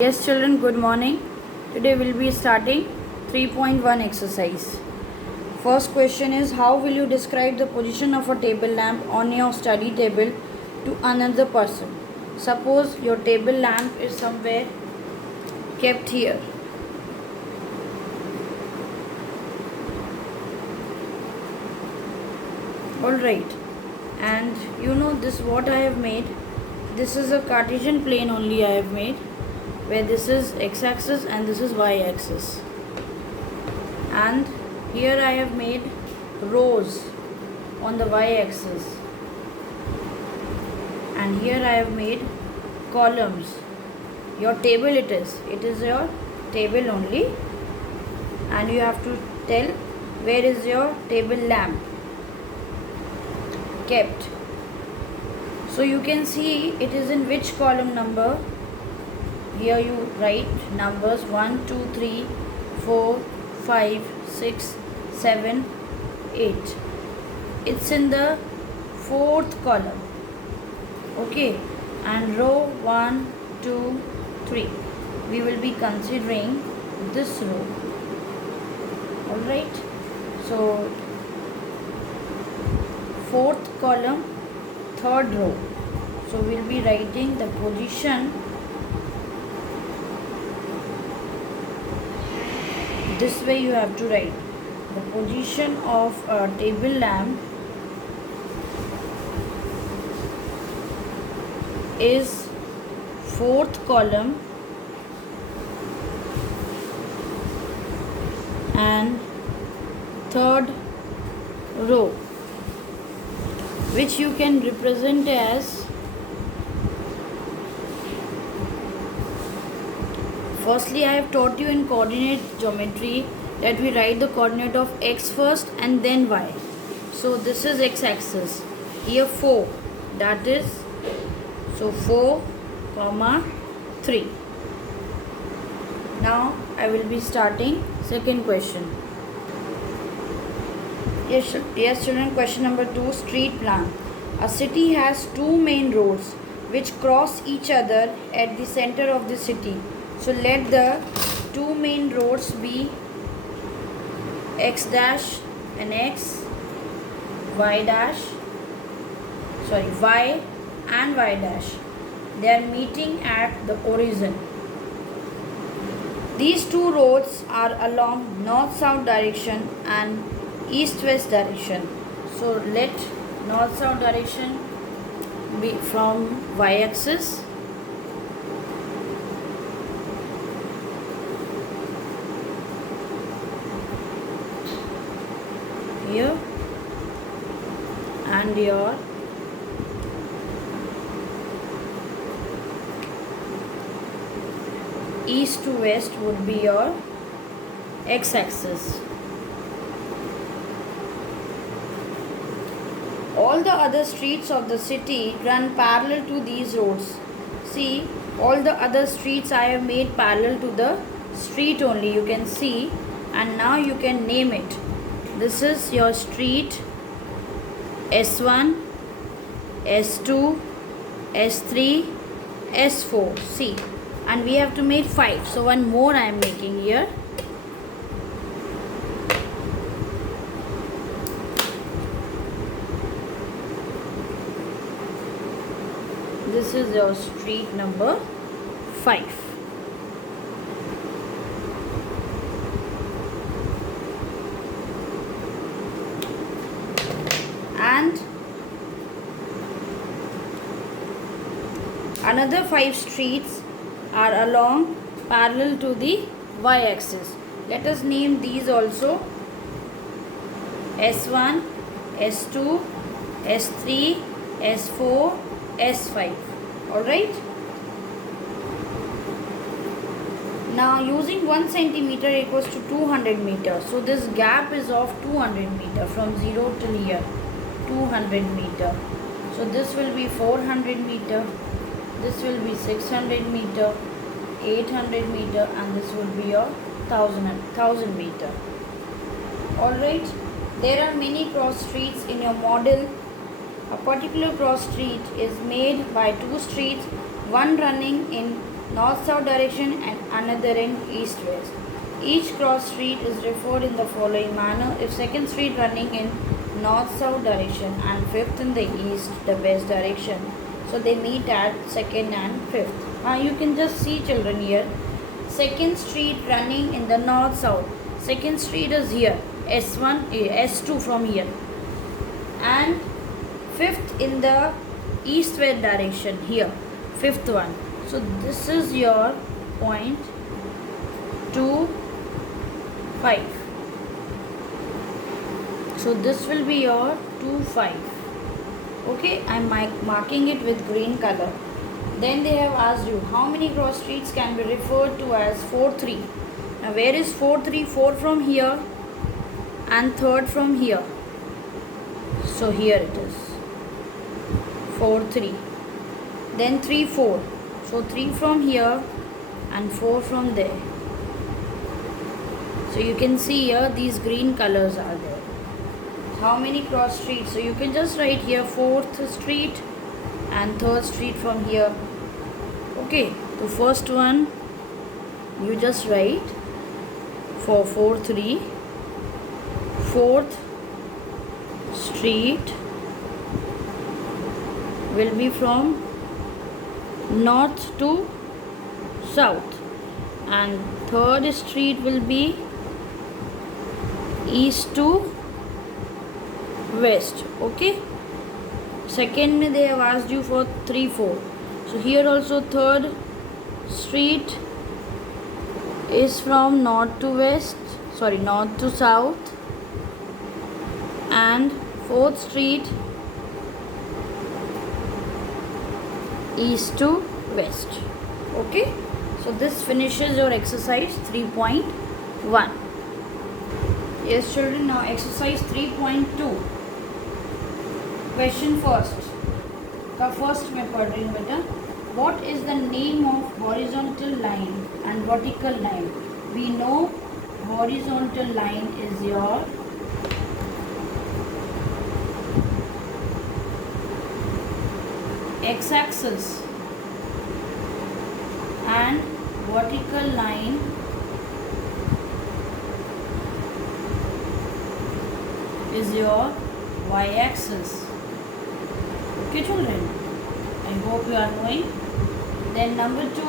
Yes children, good morning. Today we'll be starting 3.1 exercise. First question is, how will you describe the position of a table lamp on your study table to another person? Suppose your table lamp is somewhere kept here. Alright, and you know this what I have made. This is a Cartesian plane only I have made, where this is x-axis and this is y-axis, and here I have made rows on the y-axis, and here I have made columns. Your table it is your table only, and you have to tell where is your table lamp kept. So you can see it is in which column number. Here you write numbers 1, 2, 3, 4, 5, 6, 7, 8. It's in the fourth column. Okay, and row 1, 2, 3. We will be considering this row. Alright, so fourth column, third row. So we'll be writing the position. This way you have to write the position of a table lamp is fourth column and third row, which you can represent as, firstly I have taught you in coordinate geometry that we write the coordinate of x first and then y. So this is x-axis, here 4, that is, so 4, 3. Now I will be starting second question. Yes children, question number 2, street plan. A city has two main roads which cross each other at the center of the city. So let the two main roads be x dash and x, y dash, y and y dash. They are meeting at the origin. These two roads are along north-south direction and east-west direction. So let north-south direction be from y-axis, here, and your east to west would be your x-axis. All the other streets of the city run parallel to these roads. See, all the other streets I have made parallel to the street only, you can see, and now you can name it. This is your street S1, S2, S3, S4. See, and we have to make 5. So one more I am making here. This is your street number 5. And another 5 streets are along parallel to the y-axis. Let us name these also: S1, S2, S3, S4, S5. Alright. Now using 1 centimeter equals to 200 meters. So this gap is of 200 meter from 0 till here. 200 meter. So this will be 400 meter. This will be 600 meter, 800 meter, and this will be your 1000 meter. Alright. There are many cross streets in your model. A particular cross street is made by two streets, one running in north-south direction and another in east-west. Each cross street is referred in the following manner. If second street running in north-south direction and fifth in the east-west direction, so they meet at second and fifth. You can just see, children, here. Second street running in the north-south. Second street is here. S1, S2 from here. And fifth in the east-west direction here. Fifth one. So this is your point 2, 5. So this will be your 2, 5. Okay, I'm marking it with green color. Then they have asked you how many cross streets can be referred to as 4, 3. Now where is 4, 3? 4 from here and third from here. So here it is. 4, 3. Then 3, 4. So 3 from here and 4 from there. So you can see here these green colors are there. How many cross streets? So you can just write here 4th street and 3rd street from here. Okay, the first one you just write for 4, 3. 4th street will be from north to south and 3rd street will be east to west. Okay, second they have asked you for 3, 4. So here also 3rd street is from north to west, north to south, and 4th street east to west. Okay, so this finishes your exercise 3.1. Yes, children, now exercise 3.2. Question first. The first मैं पढ़ रही हूँ बेटा. What is the name of horizontal line and vertical line? We know horizontal line is your x-axis and vertical line is your y-axis. Okay, children, I hope you are knowing. Then number 2,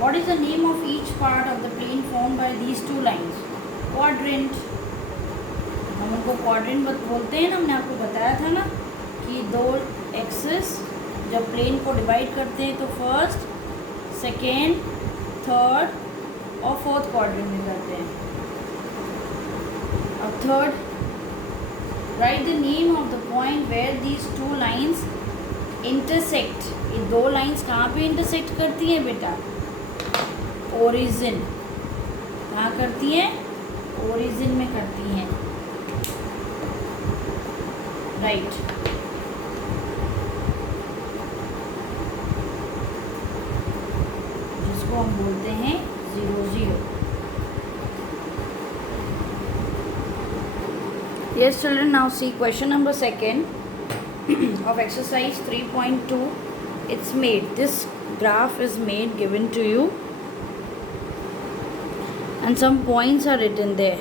what is the name of each part of the plane formed by these two lines? Quadrant. हम उनको quadrant बोलते हैं ना, हमने आपको बताया था ना कि दो एक्सिस जब प्लेन को डिवाइड करते हैं तो फर्स्ट, सेकेंड, थर्ड और फोर्थ क्वाड्रेंट में करते हैं. अब third, write the name of the point where these two lines intersect. ये दो लाइंस कहाँ पे इंटरसेक्ट करती हैं बेटा? ओरिजिन. कहाँ करती हैं? ओरिजिन में करती हैं. राइट. जिसको हम बोलते हैं 0, 0. Yes, children, now see question number 2 of exercise 3.2. It's made. This graph is made, given to you, and some points are written there,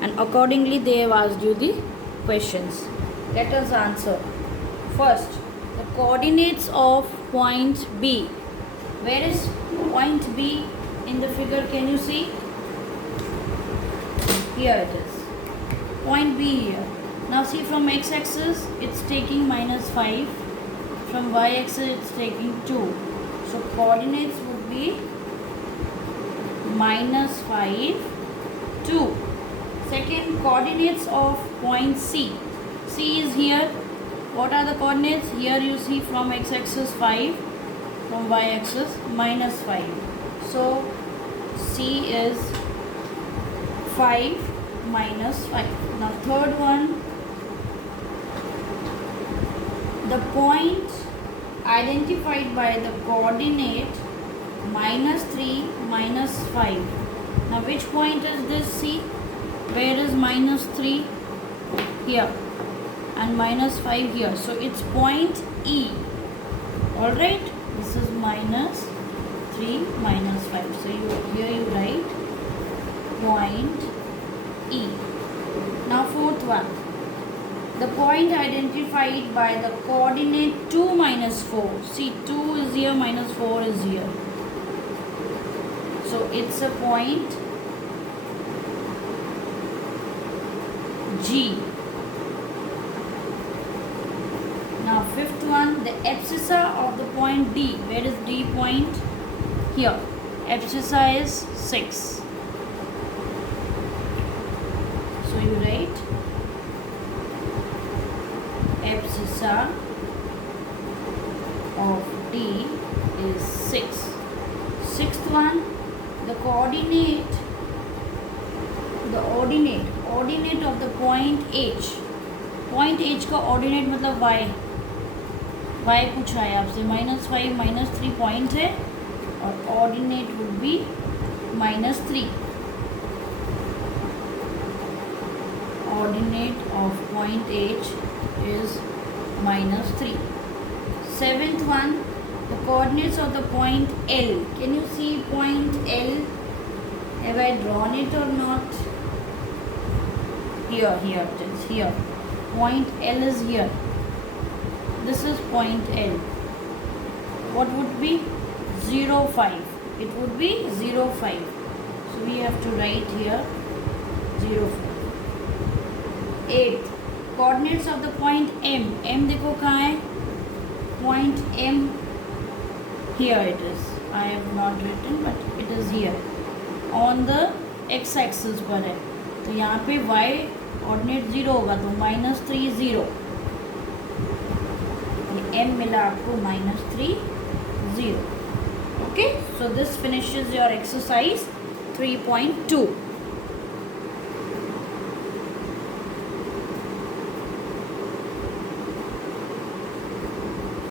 and accordingly they have asked you the questions. Let us answer. First, the coordinates of point B. Where is point B in the figure? Can you see? Here it is. Point B here. Now see, from x-axis it's taking -5. From y-axis it's taking 2. So coordinates would be -5, 2. Second, coordinates of point C. C is here. What are the coordinates? Here you see from x-axis 5, from y-axis -5. So C is 5 -5. Now third one, the point identified by the coordinate -3, -5. Now which point is this? See, where is -3? Here, and -5 here. So it's point E. Alright, this is -3. 3 minus 5. So here you write point E. Now fourth one. The point identified by the coordinate 2 minus 4. See, 2 is here, minus 4 is here. So it's a point G. Now fifth one, the abscissa of the point D. Where is D point? Here. Abscissa is 6. So you write abscissa of D is 6. Sixth one, the coordinate, ordinate of the point H. Point H का ordinate मतलब y पूछा है आपसे, -5 -3 point है और ordinate would be -3. Ordinate of point H is -3. Seventh one, the coordinates of the point L. Can you see point L? Have I drawn it or not? Here it is here. Point L is here. This is point L. What would be 0, 5? It would be 0, 5. So we have to write here 0, 5. 8. Coordinates of the point M. M देखो कहाँ है? Point M. Here it is. I have not written, but it is here. On the x-axis पर है. तो यहाँ पे y ordinate 0 होगा तो -3 0. M मिला आपको -3 0. Okay, so this finishes your exercise 3.2.